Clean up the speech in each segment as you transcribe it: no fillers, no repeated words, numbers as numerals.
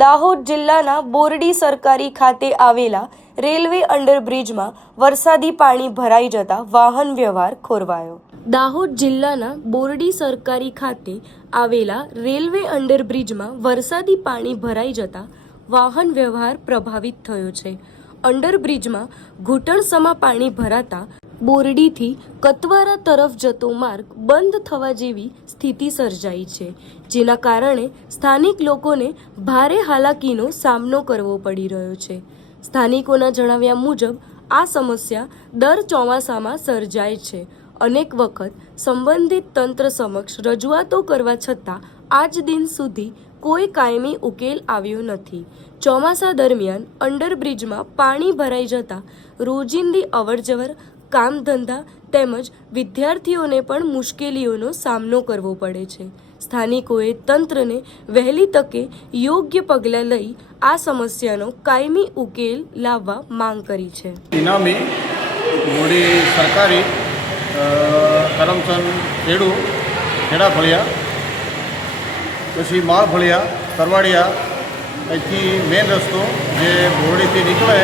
દાહોદ જિલ્લાના બોરડી સરકારી ખાતે આવેલા રેલવે અંડરબ્રિજમાં વરસાદી પાણી ભરાઈ જતા વાહન વ્યવહાર ખોરવાયો। દાહોદ જિલ્લાના બોરડી સરકારી ખાતે આવેલા રેલવે અંડરબ્રિજમાં વરસાદી પાણી ભરાઈ જતા વાહન વ્યવહાર પ્રભાવિત થયો છે। અંડરબ્રિજમાં ઘૂંટણસમા પાણી ભરાતા બોરડીથી કતવારા તરફ જતો માર્ગ બંધ થવા જેવી સ્થિતિ સર્જાઈ છે, જેના કારણે સ્થાનિક લોકોને ભારે હાલાકીનો સામનો કરવો પડી રહ્યો છે। સ્થાનિકોના જણાવ્યા મુજબ આ સમસ્યા દર ચોમાસામાં સર્જાય છે। અનેક વખત સંબંધિત તંત્ર સમક્ષ રજૂઆતો કરવા છતાં આજ દિન સુધી કોઈ કાયમી ઉકેલ આવ્યો નથી। ચોમાસા દરમિયાન અંડરબ્રિજમાં પાણી ભરાઈ જતા રોજિંદી અવરજવર, કામ ધંધા તેમજ વિદ્યાર્થીઓને પણ મુશ્કેલીઓનો સામનો કરવો પડે છે। સ્થાનિકોએ તંત્રને વહેલી તકે યોગ્ય પગલાં લઈ આ સમસ્યાનો કાયમી ઉકેલ લાવવા માંગ કરી છે। ઇનામી બોરડી સરકારી કરમચંદ ખેડા ફળિયા પછી માળ ફળિયા તરવાડિયા અહીંથી મેન રસ્તો જે બોરડીથી નીકળે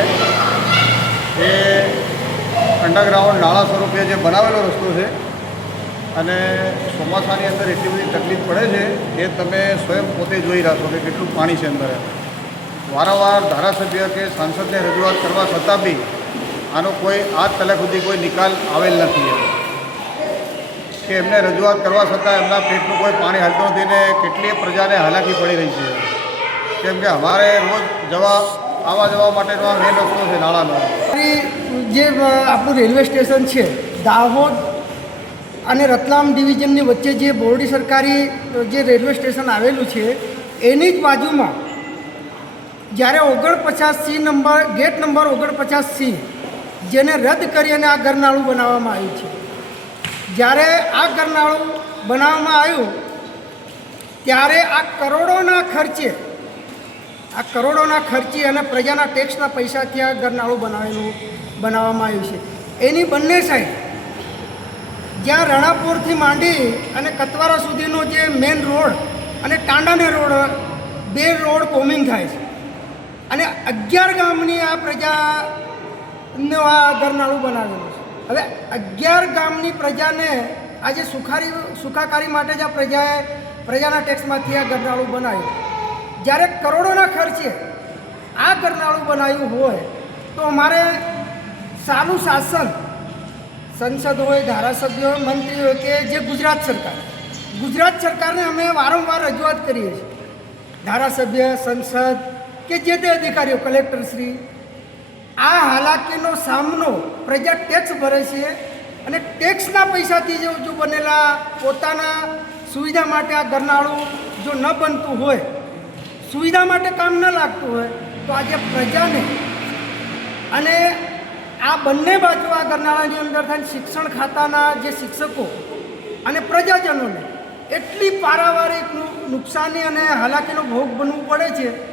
એ અંડરગ્રાઉન્ડ નાળા સ્વરૂપે જે બનાવેલો રસ્તો છે અને ચોમાસાની અંદર એટલી બધી તકલીફ પડે છે એ તમે સ્વયં પોતે જોઈ રહ્યા છો કે કેટલું પાણી છે અંદર। વારંવાર ધારાસભ્ય કે સાંસદને રજૂઆત કરવા છતાં બી આનો કોઈ આજ કલાક સુધી કોઈ નિકાલ આવેલ નથી કે એમને રજૂઆત કરવા છતાં એમના પેટનું કોઈ પાણી હાલતું નથી ને કેટલીય પ્રજાને હાલાકી પડી રહી છે, કેમ કે અમારે રોજ આવવા જવા માટેનો આ મેન રસ્તો છે નાળાનો। જે આપણું રેલવે સ્ટેશન છે દાહોદ અને રતલામ ડિવિઝનની વચ્ચે જે બોરડી સરકારી જે રેલવે સ્ટેશન આવેલું છે એની જ બાજુમાં જ્યારે 49C number gate number 49C જેને રદ કરી અને આ ગરનાળું બનાવવામાં આવ્યું છે, જ્યારે આ ગરનાળું બનાવવામાં આવ્યું ત્યારે આ કરોડોના ખર્ચે અને પ્રજાના ટેક્સના પૈસાથી આ ગરનાળું બનાવવામાં આવ્યું છે। એની બંને સાઈડ જ્યાં રણાપુરથી માંડી અને કતવારા સુધીનો જે મેન રોડ અને ટાંડાને રોડ, બે રોડ કોમિંગ થાય છે અને 11 ગામની આ પ્રજાનો આ ગરનાળું બનાવેલું છે। હવે 11 ગામની પ્રજાને આજે સુખાકારી માટે જ આ પ્રજાના ટેક્સમાંથી આ ગરનાળું બનાવ્યું, જ્યારે કરોડોના ખર્ચે આ ગરનાળું બનાવ્યું હોય તો અમારે સારું શાસન સંસદ હોય, ધારાસભ્ય હોય, મંત્રી હોય કે જે ગુજરાત સરકારને અમે વારંવાર રજૂઆત કરીએ છીએ, ધારાસભ્ય, સંસદ કે જે તે અધિકારીઓ, કલેક્ટરશ્રી, આ હાલાકીનો સામનો પ્રજા ટેક્સ ભરે છે અને ટેક્સના પૈસાથી જો બનેલા પોતાના સુવિધા માટે આ ગરનાળું જો ન બનતું હોય, સુવિધા માટે કામ ન લાગતું હોય તો આજે પ્રજાને અને આ બંને બાજુ આ ગરનાળાની અંદર થઈને શિક્ષણ ખાતાના જે શિક્ષકો અને પ્રજાજનોને એટલી પારાવારિક નુકસાની અને હાલાકીનો ભોગ બનવું પડે છે